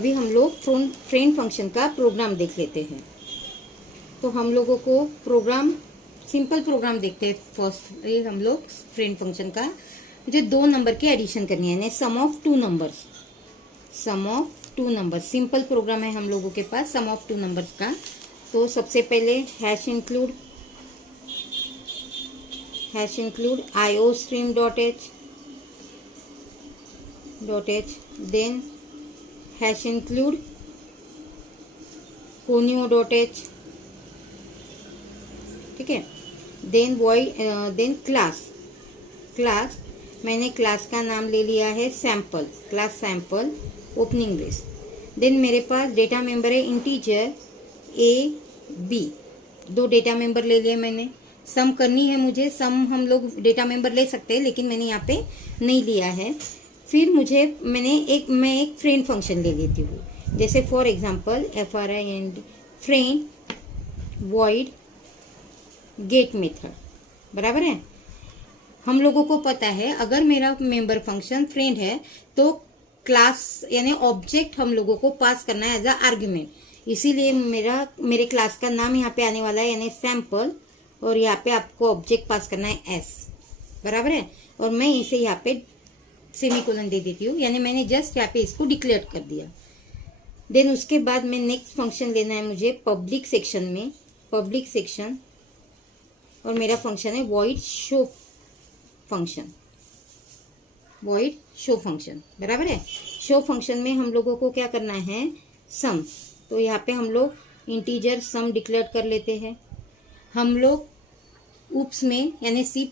अभी हम लोग फ्रेंड फंक्शन का प्रोग्राम देख लेते हैं। तो हम लोगों को प्रोग्राम, सिंपल प्रोग्राम देखते हैं। फर्स्ट ये हम लोग फ्रेंड फंक्शन का मुझे 2 नंबर की एडिशन करनी है, यानी sum of 2 numbers. Sum of 2 number simple program है हम लोगों के पास सम ऑफ 2 नंबर्स का। तो सबसे पहले hash include iostream.h, then hash include conio.h, ठीक है। देन देन क्लास मैंने क्लास का नाम ले लिया है sample, class sample opening brace. Then मेरे पास डेटा मेंबर है integer A B, 2 data member ले लिए मैंने। सम करनी है मुझे, सम हम लोग डेटा मेंबर ले सकते हैं लेकिन मैंने यहाँ पे नहीं लिया है। फिर मैं एक फ्रेंड फंक्शन ले लेती हूँ, जैसे for example frind friend void get method, बराबर है। हम लोगों को पता है अगर मेरा मेंबर फंक्शन फ्रेंड है तो क्लास यानी ऑब्जेक्ट हम लोगों को पास करना है एज अ आर्ग्यूमेंट। इसीलिए मेरे क्लास का नाम यहाँ पे आने वाला है यानी सैम्पल, और यहाँ पे आपको ऑब्जेक्ट पास करना है एस, बराबर है। और मैं इसे यहाँ पे सेमीकोलन दे देती हूँ, यानी मैंने जस्ट यहाँ पे इसको डिक्लेयर कर दिया। देन उसके बाद में नेक्स्ट फंक्शन लेना है मुझे पब्लिक सेक्शन, और मेरा फंक्शन है void show फंक्शन, बराबर है। शो फंक्शन में हम लोगों को क्या करना है, सम। तो यहाँ पे हम लोग इंटीजर सम डिक्लेयर कर लेते हैं। हम लोग ऊप्स में यानी C++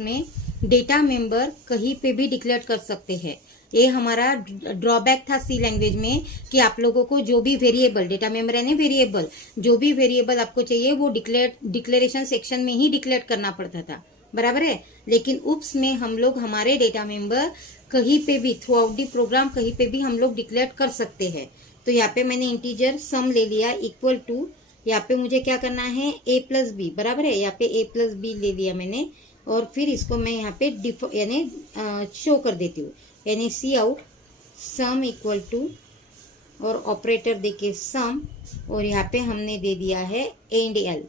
में डेटा मेंबर कहीं पे भी डिक्लेयर कर सकते हैं। ये हमारा ड्रॉबैक था सी लैंग्वेज में कि आप लोगों को जो भी वेरिएबल, डेटा मेंबर यानी वेरिएबल, जो भी वेरिएबल आपको चाहिए वो डिक्लेरेशन सेक्शन में ही डिक्लेयर करना पड़ता था, बराबर है। लेकिन ऊप्स में हम लोग हमारे डेटा मेंबर कहीं पे भी थ्रू आउट दी प्रोग्राम कहीं पे भी हम लोग डिक्लेयर कर सकते हैं। तो यहाँ पे मैंने इंटीजर सम ले लिया इक्वल टू, यहाँ पे मुझे क्या करना है a+b, बराबर है। यहाँ पे a+b ले लिया मैंने, और फिर इसको मैं यहाँ पे यानी शो कर देती हूँ, यानी सी आउट सम इक्वल टू और ऑपरेटर देके सम, और यहाँ पे हमने दे दिया है एंड एल,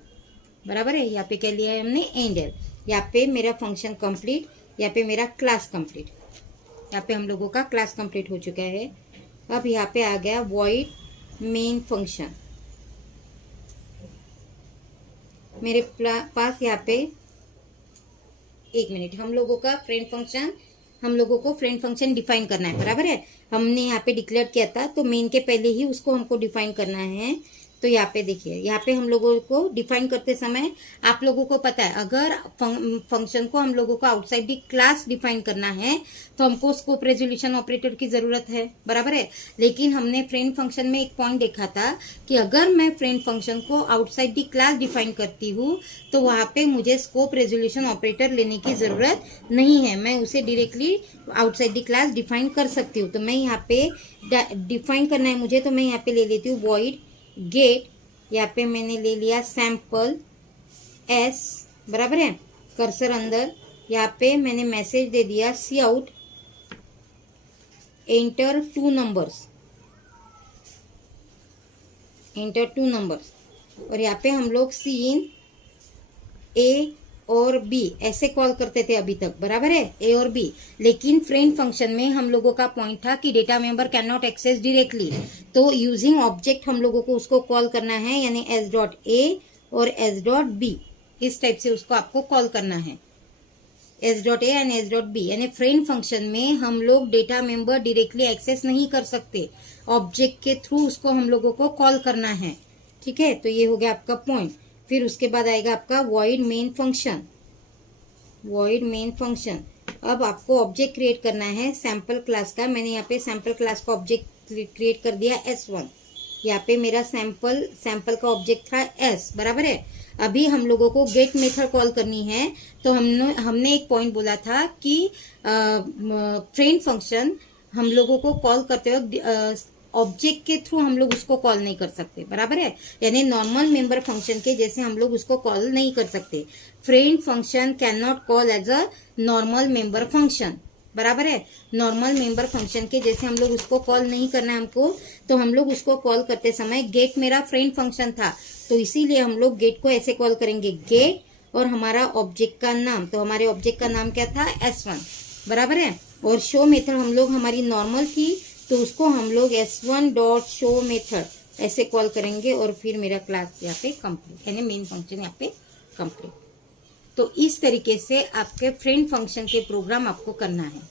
बराबर है। यहाँ पे क्या लिया है हमने एंड एल। यहाँ पे मेरा फंक्शन कंप्लीट, यहाँ पे मेरा क्लास कंप्लीट, यहाँ पे हम लोगों का क्लास कंप्लीट हो चुका है। अब यहाँ पे आ गया void मेन फंक्शन। मेरे पास यहाँ पे 1 मिनट, हम लोगों को फ्रेंड फंक्शन डिफाइन करना है, बराबर है। हमने यहाँ पे डिक्लेयर किया था तो मेन के पहले ही उसको हमको डिफाइन करना है। तो यहाँ पे देखिए, यहाँ पे हम लोगों को डिफाइन करते समय आप लोगों को पता है अगर फंक्शन को हम लोगों को आउटसाइड दी क्लास डिफाइन करना है तो हमको स्कोप रेजोल्यूशन ऑपरेटर की जरूरत है, बराबर है। लेकिन हमने फ्रेंड फंक्शन में एक पॉइंट देखा था कि अगर मैं फ्रेंड फंक्शन को आउटसाइड दी क्लास डिफाइन करती हूँ तो वहाँ पे मुझे स्कोप रेजोल्यूशन ऑपरेटर लेने की जरूरत नहीं है, मैं उसे directly outside the class define कर सकती हूँ। तो मैं यहाँ पे डिफाइन करना है मुझे, तो मैं यहाँ पे ले लेती हूँ void गेट, यहाँ पे मैंने ले लिया सैम्पल एस, बराबर है। कर्सर अंदर, यहाँ पे मैंने मैसेज दे दिया सी आउट एंटर 2 नंबर्स, और यहाँ पे हम लोग सी इन ए और बी ऐसे कॉल करते थे अभी तक, बराबर है, ए और बी। लेकिन फ्रेंड फंक्शन में हम लोगों का पॉइंट था कि data member can not access directly, तो यूजिंग ऑब्जेक्ट हम लोगों को उसको कॉल करना है, यानी s.a और s.b, इस टाइप से उसको आपको कॉल करना है, s.a एंड s.b। यानी फ्रेंड फंक्शन में हम लोग डेटा मेंबर डायरेक्टली एक्सेस नहीं कर सकते, ऑब्जेक्ट के थ्रू उसको हम लोगों को कॉल करना है, ठीक है। तो ये हो गया आपका पॉइंट। फिर उसके बाद आएगा आपका void मेन फंक्शन। अब आपको ऑब्जेक्ट क्रिएट करना है सैम्पल क्लास का। मैंने यहाँ पे सैम्पल क्लास का ऑब्जेक्ट क्रिएट कर दिया s1। यहाँ पे मेरा सैम्पल का ऑब्जेक्ट था s, बराबर है। अभी हम लोगों को गेट मेथड कॉल करनी है, तो हमने एक पॉइंट बोला था कि फ्रेंड फंक्शन हम लोगों को कॉल करते वक्त ऑब्जेक्ट के थ्रू हम लोग उसको कॉल नहीं कर सकते, बराबर है। यानी नॉर्मल मेंबर फंक्शन के जैसे हम लोग उसको कॉल नहीं कर सकते। Friend function can not call as a normal member function, बराबर है। नॉर्मल मेंबर फंक्शन के जैसे हम लोग उसको कॉल नहीं करना है हमको, तो हम लोग उसको कॉल करते समय, गेट मेरा फ्रेंड फंक्शन था तो इसीलिए हम लोग गेट को ऐसे कॉल करेंगे, गेट और हमारा ऑब्जेक्ट का नाम, तो हमारे ऑब्जेक्ट का नाम क्या था, S1, बराबर है। और शो मेथड हम लोग हमारी नॉर्मल थी तो उसको हम लोग S1 डॉट शो मेथड ऐसे कॉल करेंगे और फिर मेरा क्लास यहाँ पे कंप्लीट, यानी मेन फंक्शन यहाँ पे कंप्लीट। तो इस तरीके से आपके फ्रेंड फंक्शन के प्रोग्राम आपको करना है।